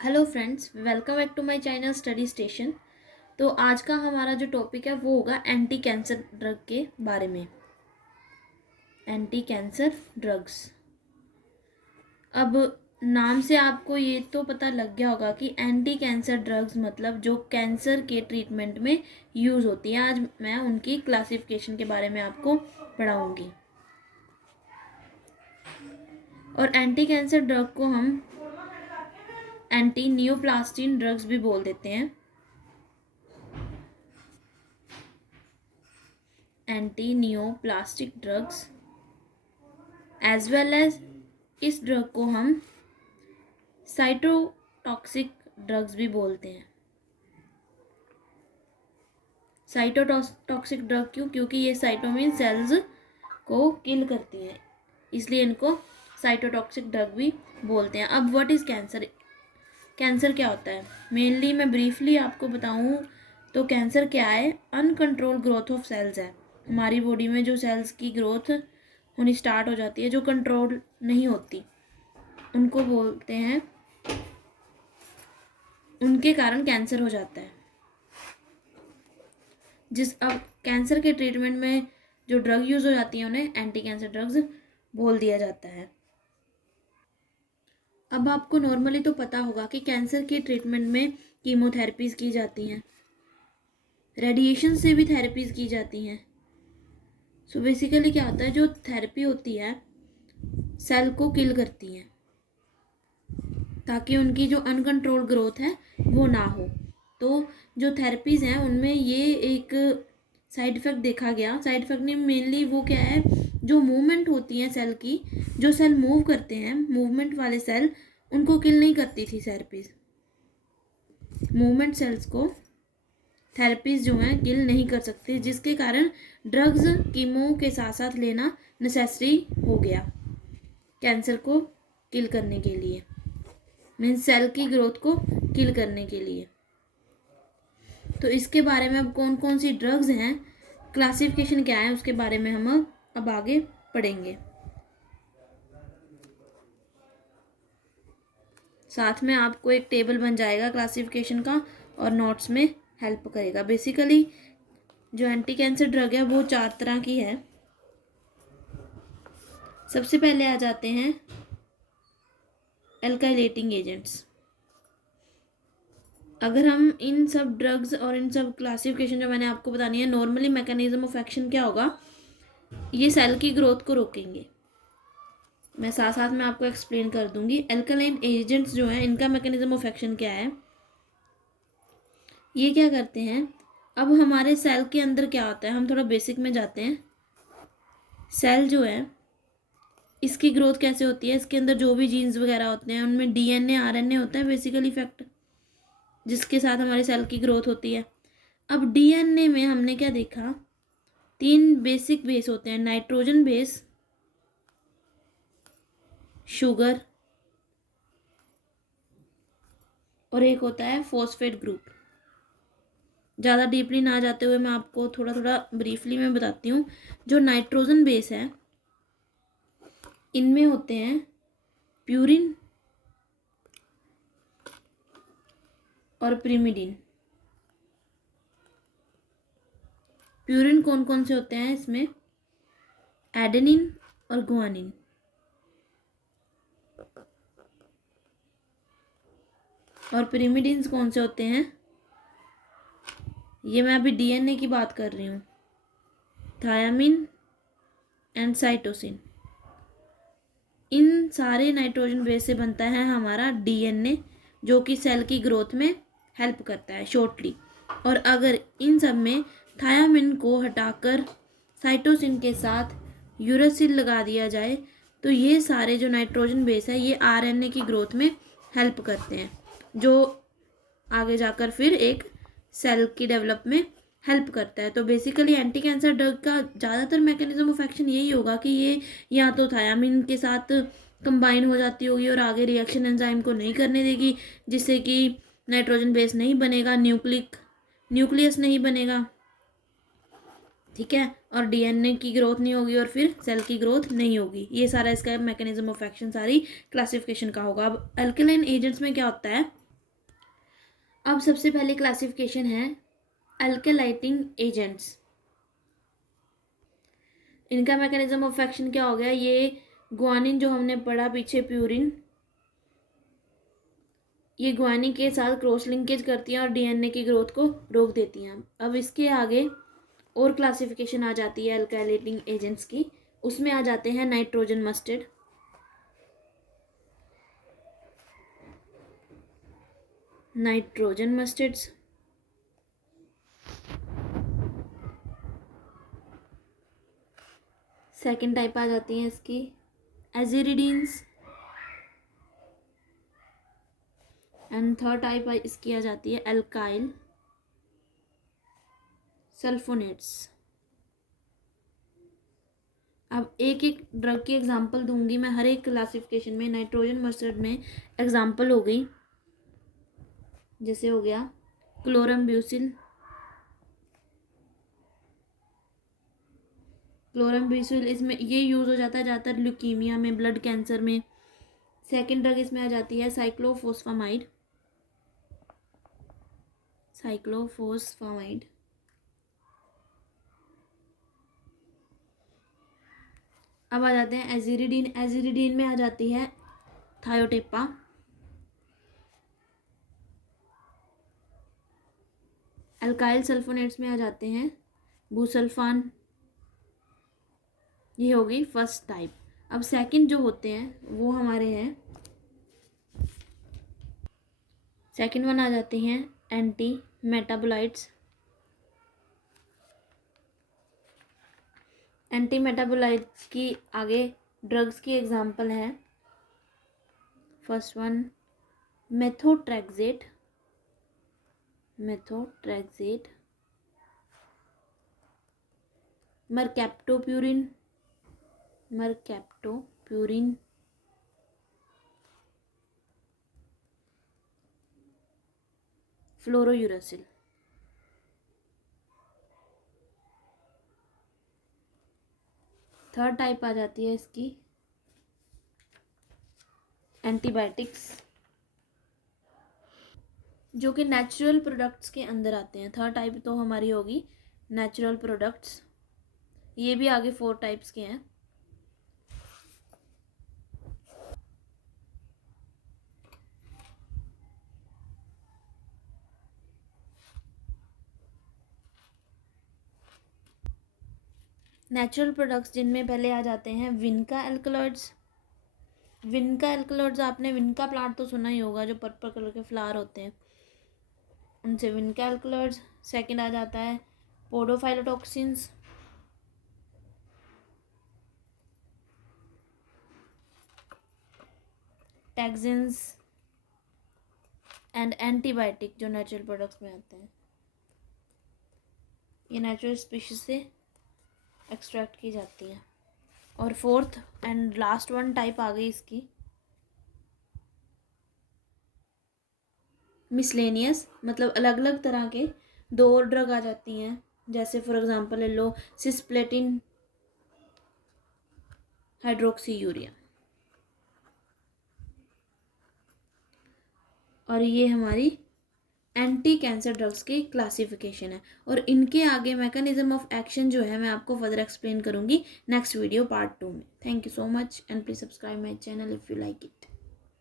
Hello friends, welcome back to my channel study station. तो आज का हमारा जो टॉपिक है वो होगा एंटी कैंसर ड्रग के बारे में। Anti cancer drugs. अब नाम से आपको ये तो पता लग गया होगा कि एंटी कैंसर ड्रग्स मतलब जो कैंसर के ट्रीटमेंट में यूज़ होती है। आज मैं उनकी क्लासिफिकेशन के बारे में आपको पढ़ाऊँगी। और एंटी कैंसर ड्रग को हम एंटी नियोप्लास्टिन ड्रग्स भी बोल देते हैं। Anti neoplastic drugs as well as इस ड्रग को हम साइटोटॉक्सिक ड्रग्स भी बोलते हैं। साइटोटॉक्सिक ड्रग क्यों? क्योंकि ये साइटोमिन सेल्स को किल करती हैं, इसलिए इनको साइटोटॉक्सिक ड्रग भी बोलते हैं। अब व्हाट इज़ कैंसर? कैंसर क्या होता है? मेनली मैं ब्रीफली आपको बताऊं तो कैंसर क्या है? अनकंट्रोल ग्रोथ ऑफ सेल्स है। हमारी बॉडी में जो सेल्स की ग्रोथ होनी स्टार्ट हो जाती है, जो कंट्रोल नहीं होती, उनको बोलते हैं, उनके कारण कैंसर हो जाता है। अब कैंसर के ट्रीटमेंट में जो ड्रग यूज़ हो जाती है उन्हें एंटी कैंसर ड्रग्स बोल दिया जाता है। अब आपको नॉर्मली तो पता होगा कि कैंसर के ट्रीटमेंट में कीमोथेरेपीज़ की जाती हैं, रेडिएशन से भी थेरेपीज़ की जाती हैं। सो बेसिकली क्या होता है, जो थेरेपी होती है सेल को किल करती है ताकि उनकी जो अनकंट्रोल ग्रोथ है वो ना हो। तो जो थेरेपीज़ हैं उनमें ये एक साइड इफ़ेक्ट देखा गया। साइड इफ़ेक्ट नहीं, मेनली वो क्या है, जो मूवमेंट होती है सेल की, जो सेल मूव करते हैं, मूवमेंट वाले सेल, उनको किल नहीं करती थी थेरेपीज़। मूवमेंट सेल्स को थेरेपीज़ जो हैं किल नहीं कर सकती, जिसके कारण ड्रग्स कीमो के साथ साथ लेना नेसेसरी हो गया कैंसर को किल करने के लिए, मीन्स सेल की ग्रोथ को किल करने के लिए। तो इसके बारे में अब कौन कौन सी ड्रग्स हैं, क्लासिफिकेशन क्या है, उसके बारे में हम अब आगे पढ़ेंगे। साथ में आपको एक टेबल बन जाएगा क्लासिफिकेशन का और नोट्स में हेल्प करेगा। बेसिकली जो एंटी कैंसर ड्रग है वो 4 तरह की है। सबसे पहले आ जाते हैं एल्काइलेटिंग एजेंट्स। अगर हम इन सब ड्रग्स और इन सब क्लासिफिकेशन जो मैंने आपको बतानी है, नॉर्मली मैकेनिज्म ऑफ एक्शन क्या होगा, ये सेल की ग्रोथ को रोकेंगे। मैं साथ साथ में आपको एक्सप्लेन कर दूंगी। एल्कालाइन एजेंट्स जो हैं इनका मैकेनिज्म ऑफ एक्शन क्या है, ये क्या करते हैं। अब हमारे सेल के अंदर क्या होता है, हम थोड़ा बेसिक में जाते हैं। सेल जो है इसकी ग्रोथ कैसे होती है, इसके अंदर जो भी जीन्स वगैरह होते हैं उनमें डीएनए आरएनए होता है बेसिकली फैक्ट, जिसके साथ हमारे सेल की ग्रोथ होती है। अब डीएनए में हमने क्या देखा, 3 बेसिक बेस होते हैं, नाइट्रोजन बेस, शुगर और एक होता है फॉस्फेट ग्रुप। ज़्यादा डीपली ना जाते हुए मैं आपको थोड़ा थोड़ा ब्रीफली में बताती हूँ। जो नाइट्रोजन बेस है इनमें होते हैं प्यूरिन और पिरिमिडिन। प्यूरिन कौन कौन से होते हैं इसमें, एडेनिन और गुआनिन। और पिरिमिडिन्स कौन से होते हैं, ये मैं अभी डीएनए की बात कर रही हूँ, थायामिन एंड साइटोसिन। इन सारे नाइट्रोजन बेस से बनता है हमारा डीएनए, जो कि सेल की ग्रोथ में हेल्प करता है शॉर्टली। और अगर इन सब में थायामिन को हटाकर साइटोसिन के साथ यूरासिल लगा दिया जाए तो ये सारे जो नाइट्रोजन बेस है ये आरएनए की ग्रोथ में हेल्प करते हैं, जो आगे जाकर फिर एक सेल की डेवलप में हेल्प करता है। तो बेसिकली एंटी कैंसर ड्रग का ज़्यादातर मैकेनिज्म ऑफ एक्शन यही होगा कि ये या तो थायामिन के साथ कंबाइन हो जाती होगी और आगे रिएक्शन एंजाइम को नहीं करने देगी, जिससे कि नाइट्रोजन बेस नहीं बनेगा, न्यूक्लियस नहीं बनेगा, ठीक है, और डीएनए की ग्रोथ नहीं होगी और फिर सेल की ग्रोथ नहीं होगी। ये सारा इसका मैकेनिज्म ऑफ एक्शन सारी क्लासिफिकेशन का होगा। अब अल्कलाइन एजेंट्स में क्या होता है, अब सबसे पहले क्लासिफिकेशन है अल्केलाइटिंग एजेंट्स। इनका मैकेनिज्म ऑफ एक्शन क्या हो गया, ये ग्वानिन जो हमने पढ़ा पीछे प्यूरिन, ये ग्वानिन के साथ क्रॉस लिंकेज करती हैं और डीएनए की ग्रोथ को रोक देती हैं। अब इसके आगे और क्लासिफिकेशन आ जाती है अल्काइलेटिंग एजेंट्स की, उसमें आ जाते हैं nitrogen mustard, nitrogen mustards, second type आ जाती हैं इसकी एजिरिडीन्स, एंड थर्ड टाइप इसकी आ जाती है अल्काइल सल्फोनेट्स। अब एक एक ड्रग की एग्जांपल दूंगी मैं हर एक क्लासिफिकेशन में। नाइट्रोजन मस्टर्ड में एग्जांपल हो गई, जैसे हो गया क्लोरम्ब्यूसिल, क्लोरम्ब्यूसिल इसमें ये यूज़ हो जाता है ज़्यादातर ल्यूकीमिया में, ब्लड कैंसर में। सेकेंड ड्रग इसमें आ जाती है साइक्लोफोस्फामाइड, साइक्लोफोस्फामाइड। अब आ जाते हैं एजिरिडीन, एजिरिडीन में आ जाती है थायोटेपा, अल्काइल सल्फोनेट्स में आ जाते हैं बुसल्फान। ये हो गई फर्स्ट टाइप। अब सेकंड जो होते हैं वो हमारे हैं, सेकंड वन आ जाती हैं एंटी मेटाबोलाइट्स। एंटी मेटाबोलाइट्स की आगे ड्रग्स की एग्जांपल है, first one methotrexate, methotrexate, mercaptopurine, mercaptopurine, fluorouracil. Third type आ जाती है इसकी एंटीबायोटिक्स, जो कि नेचुरल प्रोडक्ट्स के अंदर आते हैं। थर्ड टाइप तो हमारी होगी नेचुरल प्रोडक्ट्स। ये भी आगे 4 टाइप्स के हैं। नेचुरल प्रोडक्ट्स जिनमें पहले आ जाते हैं विनका एल्कलॉइड्स। विनका एल्कलॉइड्स, आपने विनका प्लांट तो सुना ही होगा, जो पर्पल कलर के फ्लावर होते हैं, उनसे विनका एल्कलॉइड्स। सेकंड आ जाता है पोडोफाइलोटॉक्सिन्स, टैक्सिन्स एंड एंटीबायोटिक, जो नेचुरल प्रोडक्ट्स में आते हैं। ये नेचुरल स्पीशीज से एक्सट्रैक्ट की जाती है। और fourth and last one type आ गई इसकी मिसलेनियस, मतलब अलग अलग तरह के 2 ड्रग आ जाती हैं, जैसे फॉर एग्जांपल ले लो सिस्प्लेटिन हाइड्रोक्सी यूरिया। और ये हमारी एंटी कैंसर ड्रग्स की क्लासिफिकेशन है। और इनके आगे मैकेनिज्म ऑफ एक्शन जो है मैं आपको फर्दर एक्सप्लेन करूंगी नेक्स्ट वीडियो पार्ट 2 में। Thank you so much and please subscribe my channel if you like it.